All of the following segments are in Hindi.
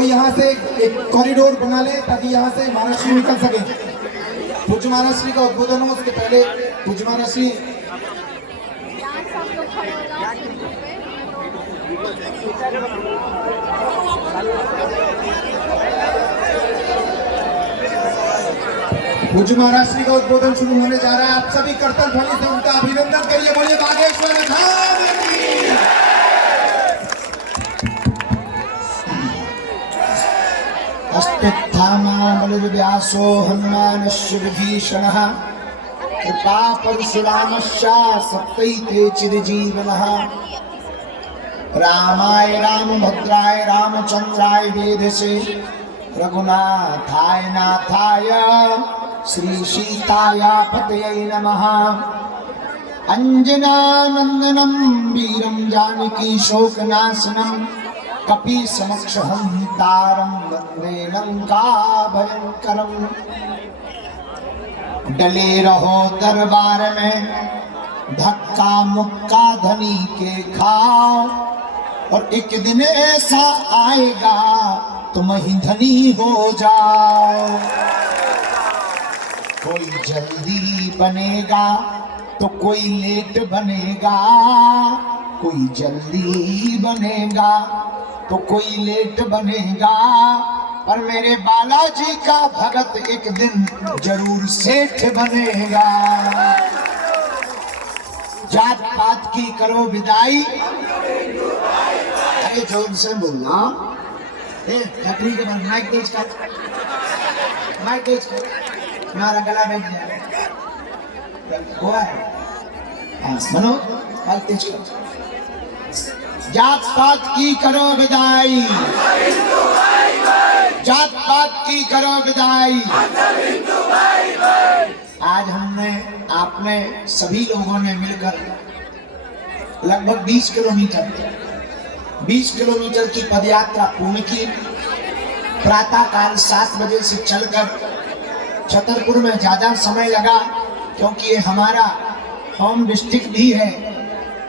कोई यहाँ से एक कॉरिडोर बना ले ताकि यहाँ से महाराष्ट्री निकल सके। पूज्य महाराष्ट्री का उद्बोधन हो उसके पहले पूज्य महाराष्ट्री पूज्य महाराष्ट्री का उद्बोधन शुरू होने जा रहा है। आप सभी करतल ध्वनि से उनका अभिनंदन करिए। बोलिए बागेश्वर धाम की। अष्टोत्थामा बलिर्व्यासो हनुमानस्य विभीषणः कृपा परशुरामश्च सप्तैते चिरजीवनः रामाय रामभद्राय रामचंद्राय वेधसे रघुनाथाय नाथाय श्री सीताय पतये नमः। अंजनानंदनं वीरं जानकी शोकनाशनं कपि समक्षहं तारं वन्दे लंका भयंकरम्। डले रहो दरबार में धक्का मुक्का धनी के खाओ और एक दिन ऐसा आएगा तुम ही धनी हो जाओ। कोई जल्दी बनेगा तो कोई लेट बनेगा, कोई जल्दी बनेगा तो कोई लेट बनेगा, पर मेरे बालाजी का भगत एक दिन जरूर सेठ बनेगा। जात पात की करो विदाई, अरे जोर से बोलना। छतरी के बाद माइक तेज कर, माइक तेज कर, हमारा गला बैठ गया हुआ है। मनो माइक तेज कर। जात पात की करो विदाई, जात पात की करो विदाई। आज हमने आपने सभी लोगों ने मिलकर लगभग 20 किलोमीटर की पदयात्रा पूर्ण की। प्रातः काल 7 बजे से चलकर छतरपुर में ज्यादा समय लगा क्योंकि ये हमारा होम डिस्ट्रिक्ट भी है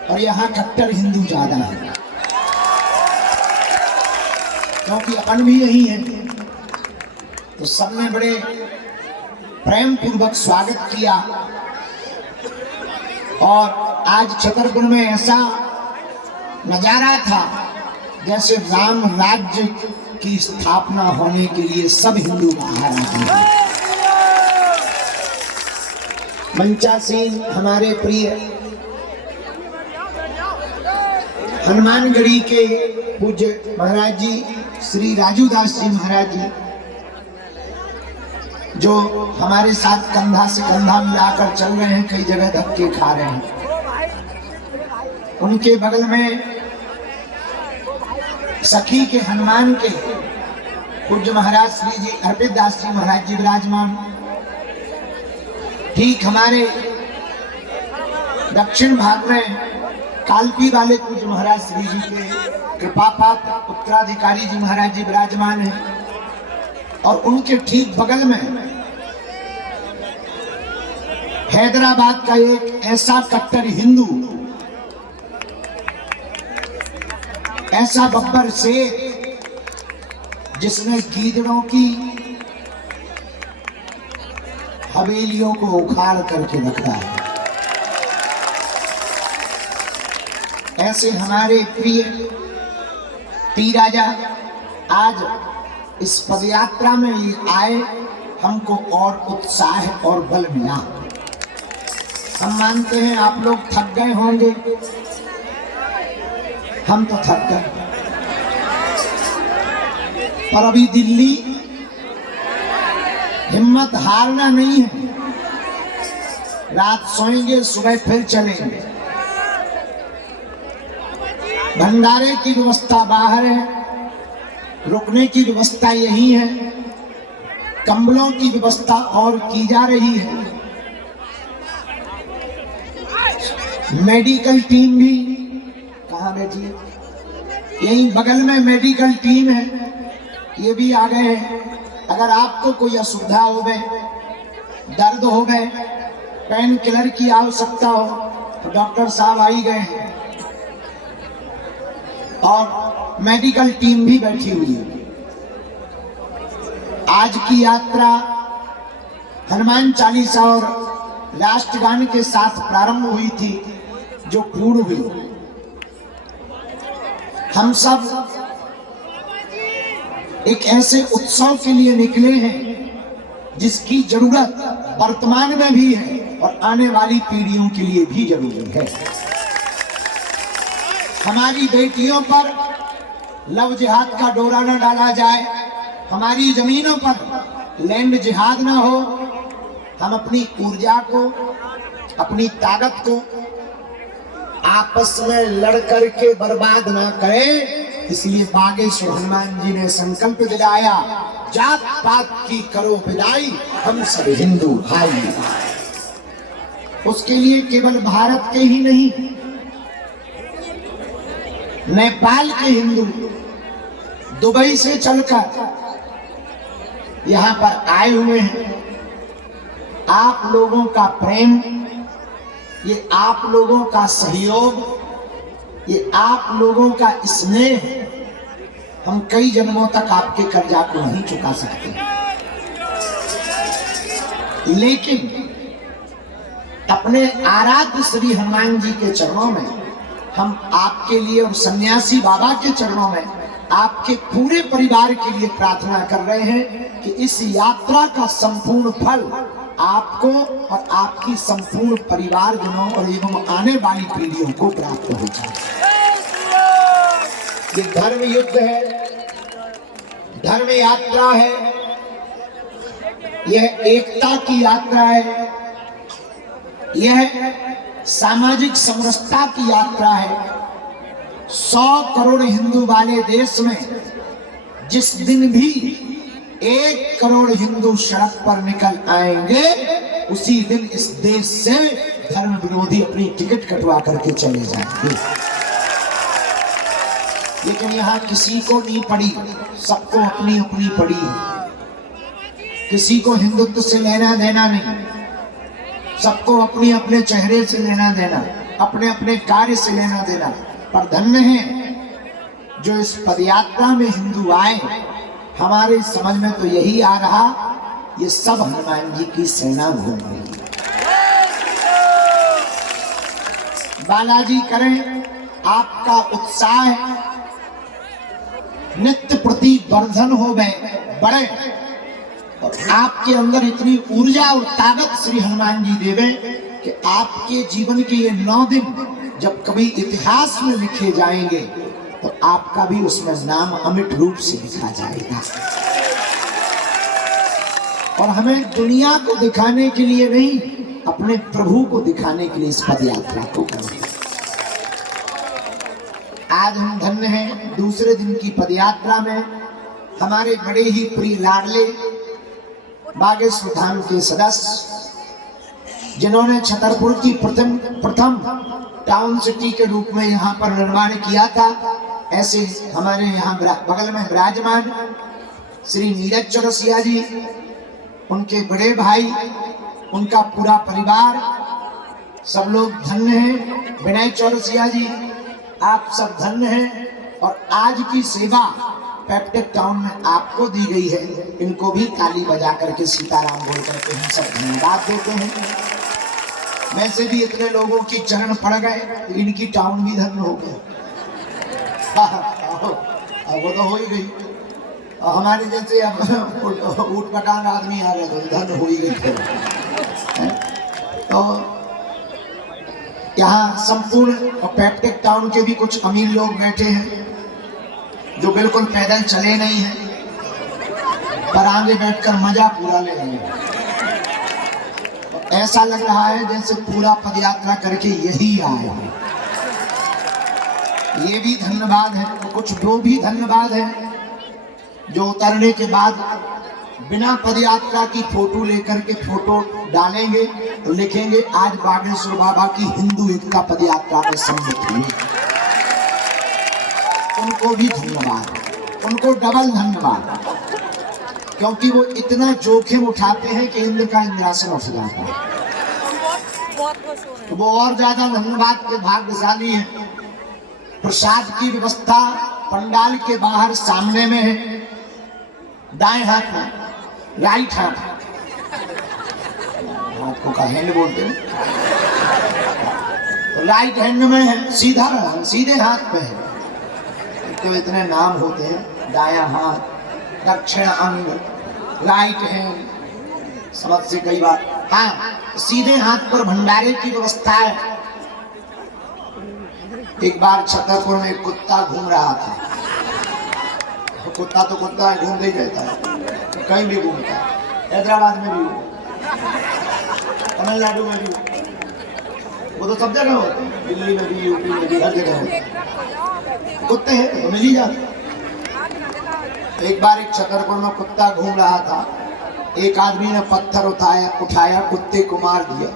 और यहाँ कट्टर हिंदू ज्यादा है, क्योंकि अपन भी यही है। तो सबने बड़े प्रेम पूर्वक स्वागत किया और आज छतरपुर में ऐसा नजारा था जैसे राम राज्य की स्थापना होने के लिए सब हिंदू बाहर आते हैं। मंचासीन हमारे प्रिय हनुमानगढ़ी के पूज्य महाराज जी श्री राजूदास जी महाराज जी, जो हमारे साथ कंधा से कंधा मिलाकर चल रहे हैं, कई जगह धक्के खा रहे हैं। उनके बगल में सखी के हनुमान के पूज्य महाराज श्री जी अर्पित दास जी महाराज जी विराजमान। ठीक हमारे दक्षिण भाग में कालपी वाले पूज्य महाराज श्री जी के कृपा पात्र उत्तराधिकारी जी महाराज जी विराजमान हैं और उनके ठीक बगल में हैदराबाद का एक ऐसा कट्टर हिंदू, ऐसा बब्बर शेर जिसने गीदड़ों की हवेलियों को उखाड़ करके रखा है। ऐसे हमारे प्रिय तीराजा आज इस पदयात्रा में आए, हमको और उत्साह और बल मिला। हम मानते हैं आप लोग थक गए होंगे, हम तो थक गए, पर अभी दिल्ली हिम्मत हारना नहीं है। रात सोएंगे, सुबह फिर चलेंगे। भंडारे की व्यवस्था बाहर है, रुकने की व्यवस्था यही है, कंबलों की व्यवस्था और की जा रही है। मेडिकल टीम भी कहाँ बैठी है? यही बगल में मेडिकल टीम है, ये भी आ गए हैं। अगर आपको कोई असुविधा हो गए, दर्द हो गए, पेन किलर की आवश्यकता हो तो डॉक्टर साहब आ ही गए हैं और मेडिकल टीम भी बैठी हुई है। आज की यात्रा हनुमान चालीसा और राष्ट्रगान के साथ प्रारंभ हुई थी, जो पूर्ण हुई। हम सब एक ऐसे उत्सव के लिए निकले हैं जिसकी जरूरत वर्तमान में भी है और आने वाली पीढ़ियों के लिए भी जरूरी है। हमारी बेटियों पर लव जिहाद का डोरा न डाला जाए, हमारी जमीनों पर लैंड जिहाद न हो, हम अपनी ऊर्जा को, अपनी ताकत को आपस में लड़ करके बर्बाद ना करें। इसलिए बागेश्वर हनुमान जी ने संकल्प दिलाया, जात पात की करो विदाई, हम सब हिंदू भाई। उसके लिए केवल भारत के ही नहीं, नेपाल के हिंदू दुबई से चलकर यहाँ पर आए हुए हैं। आप लोगों का प्रेम, ये आप लोगों का सहयोग, ये आप लोगों का स्नेह, हम कई जन्मों तक आपके कर्जा को नहीं चुका सकते, लेकिन अपने आराध्य श्री हनुमान जी के चरणों में हम आपके लिए और सन्यासी बाबा के चरणों में आपके पूरे परिवार के लिए प्रार्थना कर रहे हैं कि इस यात्रा का संपूर्ण फल आपको और आपकी संपूर्ण परिवारजनों और एवं आने वाली पीढ़ियों को प्राप्त हो जाए। ये धर्म युद्ध है, धर्म यात्रा है, यह एकता की यात्रा है, यह सामाजिक समरसता की यात्रा है। 100 करोड़ हिंदू वाले देश में जिस दिन भी 1 करोड़ हिंदू सड़क पर निकल आएंगे, उसी दिन इस देश से धर्म विरोधी अपनी टिकट कटवा करके चले जाएंगे। लेकिन यहाँ किसी को नहीं पड़ी, सबको अपनी अपनी पड़ी है। किसी को हिंदुत्व से लेना देना नहीं, सबको अपने अपने चेहरे से लेना देना, अपने अपने कार्य से लेना देना। पर धन्य है जो इस पदयात्रा में हिंदू आए। हमारे समझ में तो यही आ रहा, ये सब हनुमान जी की सेना घूम रही है। बालाजी करें, आपका उत्साह नित्य प्रति वर्धन हो गए, बढ़े, और आपके अंदर इतनी ऊर्जा और ताकत श्री हनुमान जी देवे कि आपके जीवन के ये 9 दिन जब कभी इतिहास में लिखे जाएंगे तो आपका भी उसमें नाम अमिट रूप से लिखा जाएगा। और हमें दुनिया को दिखाने के लिए नहीं, अपने प्रभु को दिखाने के लिए इस पद यात्रा को करें। आज हम धन्य हैं, दूसरे दिन की पदयात्रा में हमारे बड़े ही प्रिय लाडले बागेश्वर धाम के सदस्य, जिन्होंने छतरपुर की प्रथम टाउन सिटी के रूप में यहाँ पर निर्माण किया था, ऐसे हमारे यहाँ बगल में विराजमान श्री नीरज चौरसिया जी, उनके बड़े भाई, उनका पूरा परिवार, सब लोग धन्य हैं। विनय चौरसिया जी, आप सब धन्य हैं। और आज की सेवा पेप्टेक टाउन में आपको दी गई है, इनको भी ताली बजा करके सीताराम बोल करके हम सब धन्यवाद देते हैं। वैसे भी इतने लोगों की चरण पड़ गए, इनकी टाउन भी धन्य हो गया। वो तो हो ही गई, हमारे जैसे ऊट पटांग आदमी आ रहे तो धन्य हो ही गई थे। तो यहाँ संपूर्ण पेप्टेक टाउन के भी कुछ अमीर लोग बैठे हैं जो बिल्कुल पैदल चले नहीं हैं, पर आगे बैठकर मजा पूरा ले रहे हैं। ऐसा लग रहा है जैसे पूरा पदयात्रा करके यही आए हैं। ये भी धन्यवाद है। कुछ वो भी धन्यवाद है जो उतरने के बाद बिना पदयात्रा की फोटो लेकर के फोटो डालेंगे तो लिखेंगे आज बागेश्वर बाबा की हिंदू एकता पदयात्रा में सम्मिलित हुए। उनको भी धन्यवाद, उनको डबल धन्यवाद, क्योंकि वो इतना जोखिम उठाते हैं कि इंद्र का इंद्रासन उठ जाता है। तो वो और ज्यादा धन्यवाद के भाग्यशाली है। प्रसाद की व्यवस्था पंडाल के बाहर सामने में है, दाएं हाथ में राइट हाथ, आपको का हैंड बोलते हैं, तो राइट हैंड में है, सीधा रहा, सीधे हाथ पे है। तो इतने नाम होते हैं, दाया हाथ, दक्षिण अंग, राइट हैंड, समझ से कई बार। हाँ, सीधे हाथ पर भंडारे की व्यवस्था है। एक बार छतरपुर में एक कुत्ता घूम रहा था। कुत्ता तो कुत्ता है, घूमते ही रहता है, कहीं भी घूमता है, हैदराबाद में भी हो, तमिलनाडु में भी हो, वो तो सब जगह होते हैं, दिल्ली में भी, यूपी में भी, हर जगह होते हैं। कुत्ते हैं तो मिल ही जाते। एक बार एक छतरपुर में कुत्ता घूम रहा था, एक आदमी ने पत्थर उठाया, कुत्ते को मार दिया,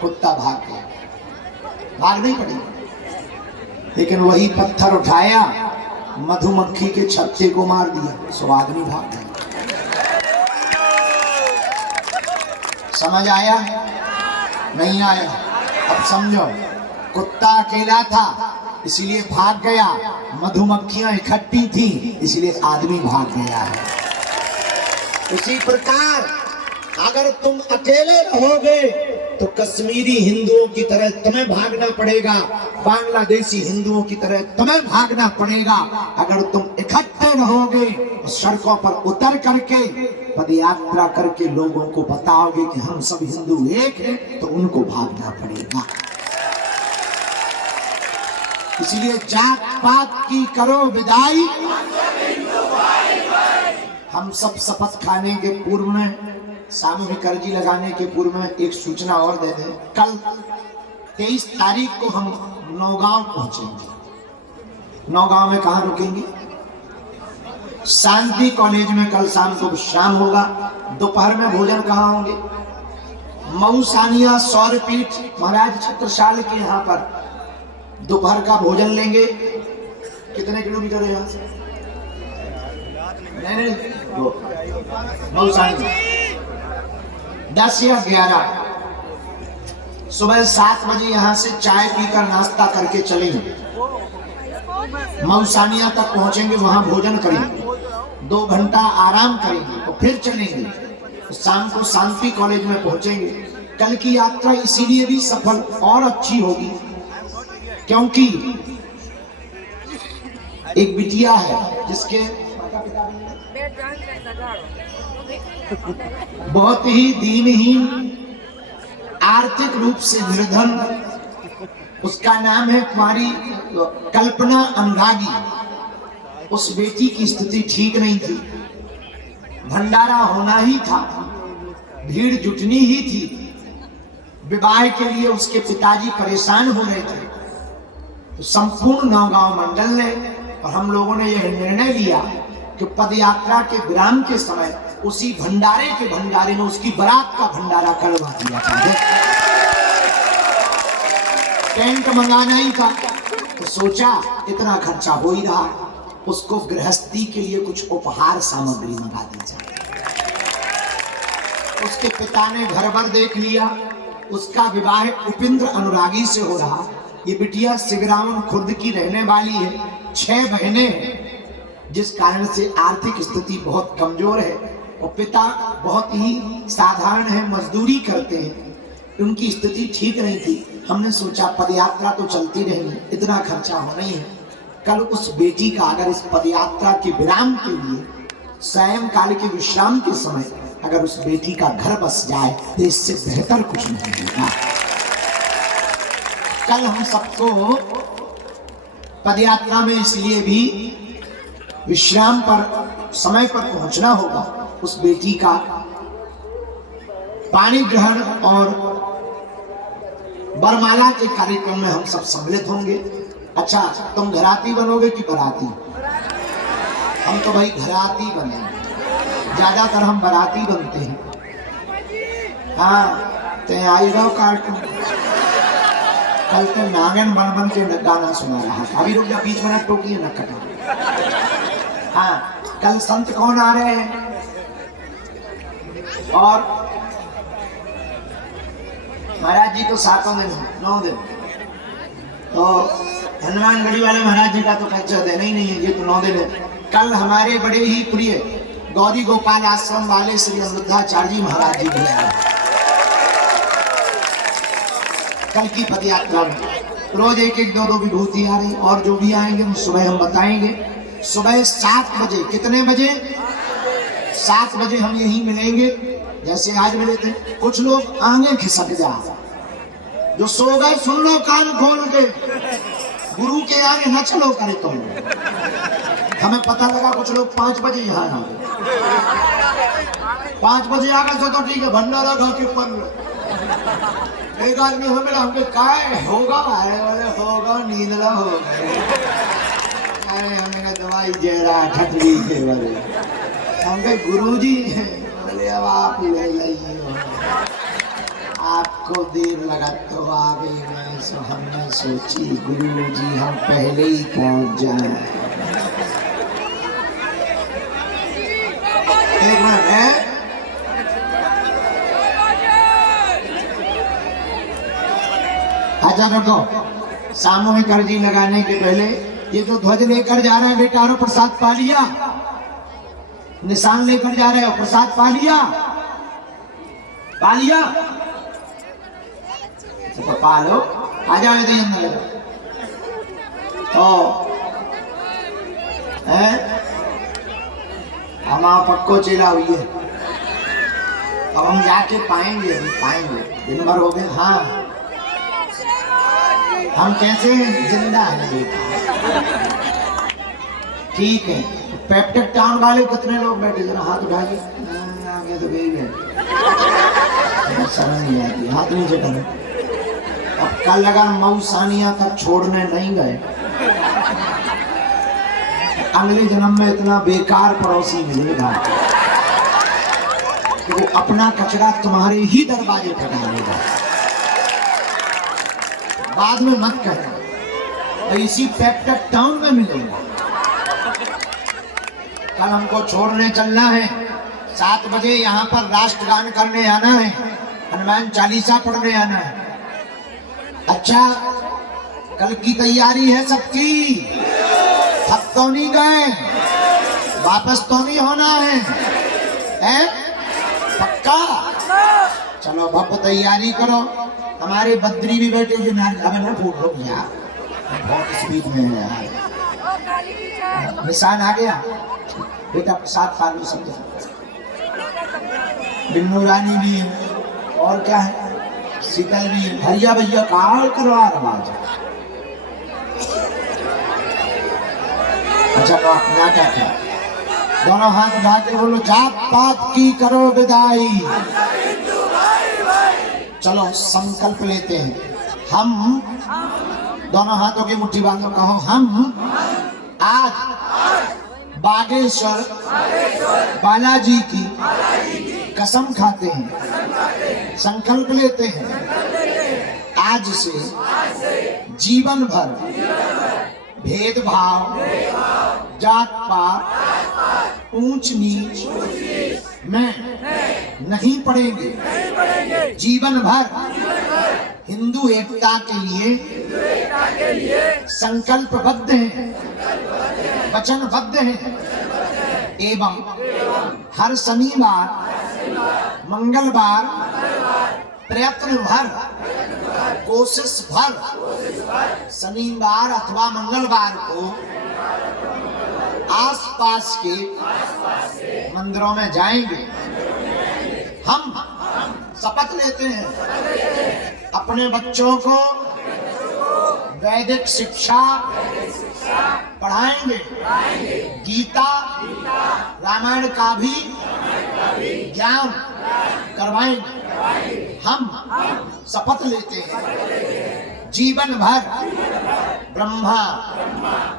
कुत्ता भाग गया। भाग नहीं पड़ी, लेकिन वही पत्थर उठाया, मधुमक्खी के छत्ते को मार दिया, सो आदमी भाग गया। समझ आया? नहीं आया? अब समझो, कुत्ता अकेला था इसलिए भाग गया, मधुमक्खियां इकट्ठी थी इसलिए आदमी भाग गया है। उसी प्रकार अगर तुम अकेले रहोगे तो कश्मीरी हिंदुओं की तरह तुम्हें भागना पड़ेगा, बांग्लादेशी हिंदुओं की तरह तुम्हें भागना पड़ेगा। अगर तुम इकट्ठे रहोगे तो सड़कों पर उतर करके पदयात्रा करके लोगों को बताओगे कि हम सब हिंदू एक हैं, तो उनको भागना पड़ेगा। इसलिए जात पात की करो विदाई, हम सब शपथ खाने के पूर्व में, सामूहिक अर्जी लगाने के पूर्व में एक सूचना और दे दें। कल 23 तारीख को हम नौगांव पहुंचेंगे। नौगांव में कहां रुकेंगे? शांति कॉलेज में कल शाम को विश्राम होगा। दोपहर में भोजन कहां होंगे? मऊ सानिया सौरपीठ महाराज छत्रसाल के यहाँ पर दोपहर का भोजन लेंगे। कितने किलोमीटर है यहाँ से? नहीं, मऊ सानिया 10 या 11। सुबह 7 बजे यहाँ से चाय पीकर नाश्ता करके चलेंगे, मऊसानिया तक पहुंचेंगे, वहां भोजन करेंगे, 2 घंटा आराम करेंगे और फिर चलेंगे। शाम को शांति कॉलेज में पहुंचेंगे। कल की यात्रा इसीलिए भी सफल और अच्छी होगी क्योंकि एक बिटिया है जिसके बहुत ही दीनहीन, आर्थिक रूप से निर्धन, उसका नाम है कुमारी कल्पना अनुरागी। उस बेटी की स्थिति ठीक नहीं थी, भंडारा होना ही था, भीड़ जुटनी ही थी, विवाह के लिए उसके पिताजी परेशान हो रहे थे। तो संपूर्ण नौगांव मंडल ने और हम लोगों ने यह निर्णय लिया कि पदयात्रा के विराम के समय उसी भंडारे के भंडारे में उसकी बारात का भंडारा करवा दिया था। टेंट मंगाना ही था तो सोचा इतना खर्चा हो ही रहा, उसको गृहस्थी के लिए कुछ उपहार सामग्री मंगा दी जाए। उसके पिता ने घर भर देख लिया, उसका विवाह उपेंद्र अनुरागी से हो रहा। ये बिटिया सिगरावन खुर्द की रहने वाली है, 6 बहनें हैं, जिस कारण से आर्थिक स्थिति बहुत कमजोर है और पिता बहुत ही साधारण है, मजदूरी करते हैं, उनकी स्थिति ठीक नहीं थी। हमने सोचा पदयात्रा तो चलती रहेगी, इतना खर्चा होना ही है, कल उस बेटी का अगर इस पदयात्रा के विराम के लिए सायंकाल के विश्राम के समय अगर उस बेटी का घर बस जाए तो इससे बेहतर कुछ नहीं होगा। कल हम सबको पदयात्रा में इसलिए भी विश्राम पर समय पर पहुंचना होगा। उस बेटी का पानी ग्रहण और वरमाला के कार्यक्रम में हम सब सम्मिलित होंगे। अच्छा, तुम घराती बनोगे कि बराती? हम तो भाई घराती बनेंगे, ज्यादातर हम बराती बनते हैं। हाँ, ते आई रहो कार्टून। कल तो नागन बन बन के गाना सुना रहा था। अभी रुक जा, बीच में टोकी न कटा। हाँ, कल संत कौन आ रहे हैं? और महाराज जी तो 7 दिन 9 दिन, तो हनुमानगढ़ी वाले महाराज जी का तो खर्चा देना ही नहीं है, ये तो 9 दिन है। कल हमारे बड़े ही प्रिय गौरी गोपाल आश्रम वाले श्री अमृताचार्य जी महाराज जी भी आए कल की पद यात्रा में। रोज एक एक दो विभूति आ रही, और जो भी आएंगे वो सुबह हम बताएंगे। सुबह 7 बजे, कितने बजे? 7 बजे हम यहीं मिलेंगे, जैसे आज मिले थे। कुछ लोग आगे खिसक जा, जो सो गए सुन लो कान खोल के, गुरु के आगे न चलो करे तुम। हमें पता लगा कुछ लोग 5 बजे यहाँ आ गए। 5 बजे आ गए तो ठीक है, भंडारा खा के पन। एक आदमी हमें हमके काय होगा, अरे बोले होगा नींदला हो गए। अरे हमें दवाई जरा ठटली के बोले हमके गुरुजी बोले अब आप ले जाइए, आपको देर लगा तो आ गई। मैं हमने सोची गुरुजी हम पहले ही पहुंच जाए। एक मिनट है, आजा कर दो। सामूहिक अर्जी लगाने के पहले ये जो ध्वज लेकर जा रहे हैं बेटा, और प्रसाद पा लिया? निशान लेकर जा रहे हो, प्रसाद पा लिया? पा लिया तो पा लो। आ जाओ इधर अंदर। तो हम पक्को चेला हुई है, अब हम जाके पाएंगे, अभी पाएंगे। दिन भर हो गए। हाँ हम कैसे जिंदा हैं? ठीक है। पेप्टेक टाउन वाले कितने लोग बैठे, जरा हाथ उठाइए। आगे तो गई है, शर्म नहीं आती, हाथ नीचे करें। अब कल अगर मऊ सानिया तक छोड़ने नहीं गए, अगले जन्म में इतना बेकार पड़ोसी मिलेगा कि वो अपना कचरा तुम्हारे ही दरवाजे पर डालेगा। बाद में मत कहना, तो इसी पेप्टेक टाउन में मिलेगा। कल हमको छोड़ने चलना है। 7 बजे यहाँ पर राष्ट्रगान करने आना है, हनुमान चालीसा पढ़ने आना है। अच्छा, कल की तैयारी है सबकी? थक तो नहीं गए? वापस तो नहीं होना है? पक्का? चलो भप तैयारी करो। हमारे बद्री भी बैठे जो ना फूट रुक जा, बहुत स्पीड में है यार। निशान आ गया बेटा, प्रसाद पालू समझो। बिन्नू रानी भी है, और क्या है, शीतल भी है। भैया भैया काल करवा रवाज। अच्छा तो अपना क्या क्या, दोनों हाथ उठा के बोलो, जात पात की करो विदाई। चलो संकल्प लेते हैं। हम दोनों हाथों की मुट्ठी बांधो, कहो हम आज बागेश्वर बालाजी की कसम खाते हैं, संकल्प लेते हैं, आज से जीवन भर भेदभाव, जात पात, ऊंच नीच में नहीं पड़ेंगे। जीवन भर हिंदू एकता के लिए संकल्पबद्ध हैं, वचनबद्ध हैं, एवं हर शनिवार, मंगलवार प्रयत्न भर, कोशिश भर शनिवार अथवा मंगलवार को आसपास के मंदिरों में जाएंगे। हम शपथ लेते हैं अपने बच्चों को वैदिक शिक्षा पढ़ाएंगे, गीता रामायण का भी ज्ञान करवाएंगे। हम शपथ लेते हैं जीवन भर ब्रह्मा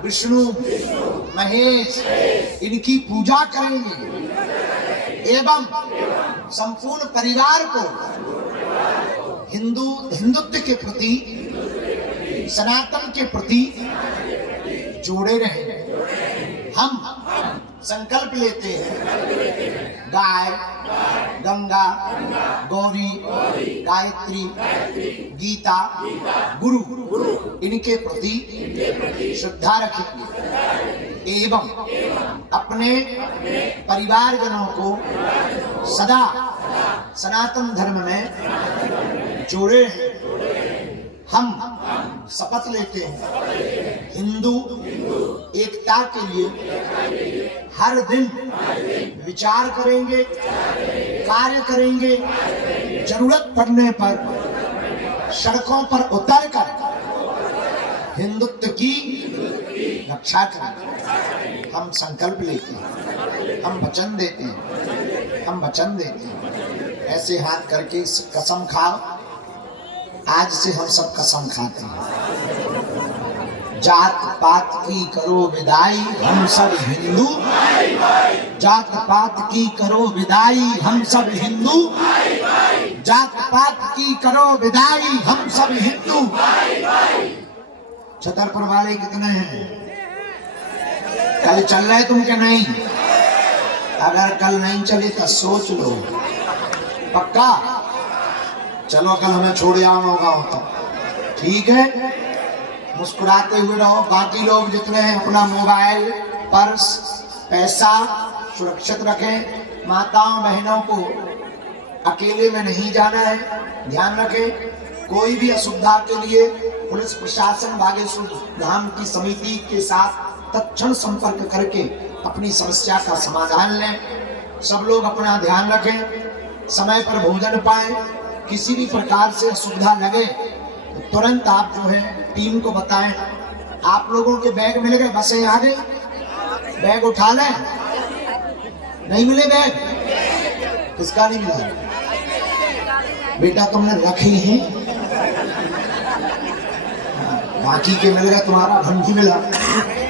विष्णु महेश इनकी पूजा करेंगे एवं संपूर्ण परिवार को हिंदुत्व के प्रति, सनातन के प्रति जोड़े रहेंगे। हम संकल्प लेते हैं गाय, गंगा, गौरी, गायत्री, गीता, गुरु इनके प्रति श्रद्धा रखेंगे। एवं अपने परिवारजनों को सदा सनातन धर्म में जोड़े। हम शपथ लेते हैं हिंदू एकता के लिए हर दिन विचार करेंगे, कार्य करेंगे, जरूरत पड़ने पर सड़कों पर उतरकर हिंदुत्व की रक्षा करेंगे। हम संकल्प लेते हैं, हम वचन देते हैं, हम वचन देते हैं। ऐसे हाथ करके कसम खाओ। आज से हम सब कसम खाते हैं। जात पात की करो विदाई, हम सब हिंदू। जात पात की करो विदाई, हम सब हिंदू। जात पात की करो विदाई, हम सब हिंदू। छतरपुर वाले कितने हैं? कल चल रहे तुम के नहीं? अगर कल नहीं चले तो सोच लो। पक्का? चलो कल हमें छोड़ आओ गाँव तो ठीक है। मुस्कुराते हुए रहो। बाकी लोग जितने हैं अपना मोबाइल, पर्स, पैसा सुरक्षित रखें। माताओं बहनों को अकेले में नहीं जाना है, ध्यान रखें। कोई भी असुविधा के लिए पुलिस प्रशासन बागेश्वर धाम की समिति के साथ तत्क्षण संपर्क करके अपनी समस्या का समाधान लें। सब लोग अपना ध्यान रखें, समय पर भोजन पाएं। किसी भी प्रकार से असुविधा लगे तो तुरंत आप जो है टीम को बताएं। आप लोगों के बैग मिल गए? बसें आ गई, बैग उठा लें। नहीं मिले बैग? किसका नहीं मिला? बेटा तुमने रखे हैं, बाकी के मिल गए, तुम्हारा घंटी मिला।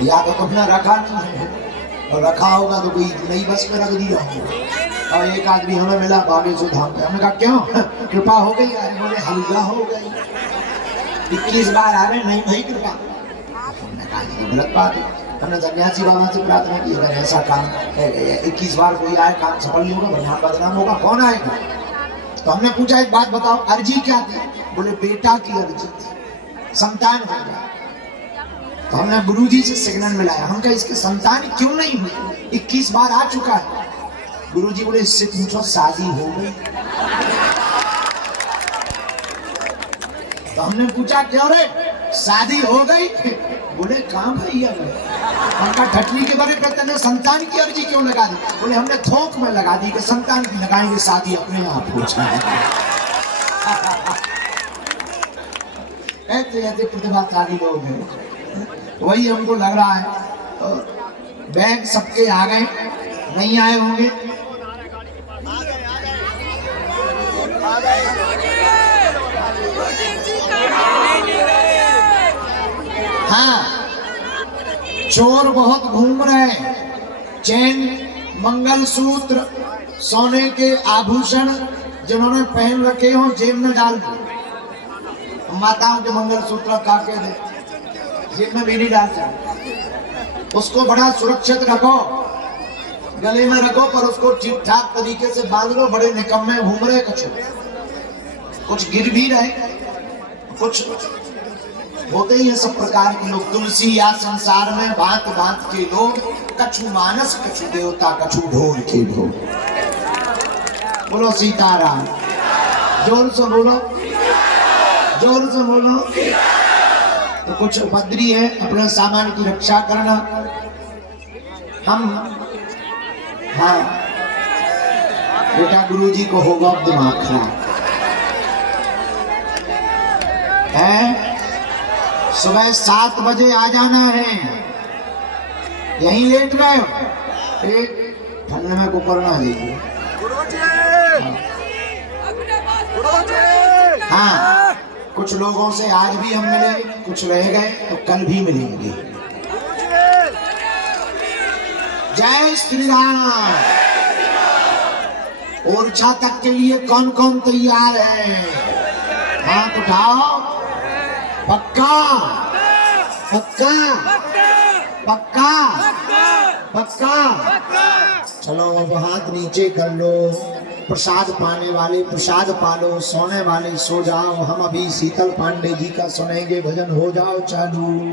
या तो तुमने रखा नहीं है, और रखा होगा तो कोई नई बस में रख दिया होगा। और एक आदमी हमें मिला बागेश्वर धाम पे। हमने कहा क्यों? कृपा हो गई? आज बोले हल्का हो गई। 21 बार आ रहे, नहीं भाई कृपा। हमने कहा ये गलत बात है। हमने सन्यासी बाबा से प्रार्थना की अगर ऐसा काम 21 बार कोई आए काम सफल नहीं होगा, बदनाम बदनाम होगा, कौन आएगा? तो हमने पूछा एक बात बताओ, अर्जी क्या थी? बोले बेटा की अर्जी थी, संतान हो गया। तो हमने गुरुजी से सिग्नल मिलाया। हम कहा इसके संतान क्यों नहीं हुई? 21 बार आ चुका है। गुरुजी बोले इससे पूछो शादी हो गई। तो हमने पूछा क्यों रे, शादी हो गई? बोले कहाँ भैया? उनका ठटनी के बारे कहते हैं संतान की अर्जी क्यों लगा दी? बोले हमने थोक में लगा दी कि संतान की लगाएंगे, शादी अपने आप हो जाएगी। ऐसे प्रतिभाशाली लोग हैं। वही हमको लग रहा है। बैग सबके आ गए, नहीं आए होंगे? हाँ, चोर बहुत घूम रहे हैं। चैन, मंगलसूत्र, सोने के आभूषण जिन्होंने पहन रखे हो जेब में डाल दो। माताओं के मंगलसूत्र काटे दे, जेब में भी नहीं डालते। उसको बड़ा सुरक्षित रखो, गले में रखो, पर उसको ठीक ठाक तरीके से बांध लो। बड़े निकम्मे घूम रहे, कुछ गिर भी रहे, कुछ होते ही हैं सब प्रकार के लोग। तुलसी या संसार में भांत भांत के लोग, कछु मानस कछु देवता, कछु ढोल के ढोल। बोलो सीताराम। जोर से बोलो, जोर से बोलो। तो कुछ उपद्री है, अपने सामान की रक्षा करना। हम हाँ बेटा गुरुजी को होगा दिमाग खराब है। सुबह 7 बजे आ जाना है। यहीं लेट रहे हो, एक ठंड में कुकर ना लीजिए। हाँ, कुछ लोगों से आज भी हम मिले, कुछ रह गए तो कल भी मिलेंगे। जय श्री राम। ओरछा तक के लिए कौन कौन तैयार है? हाथ उठाओ। पक्का पक्का पक्का पक्का। चलो अब हाथ नीचे कर लो। प्रसाद पाने वाले प्रसाद पालो, सोने वाले सो जाओ। हम अभी शीतल पांडे जी का सुनेंगे भजन। हो जाओ चालू।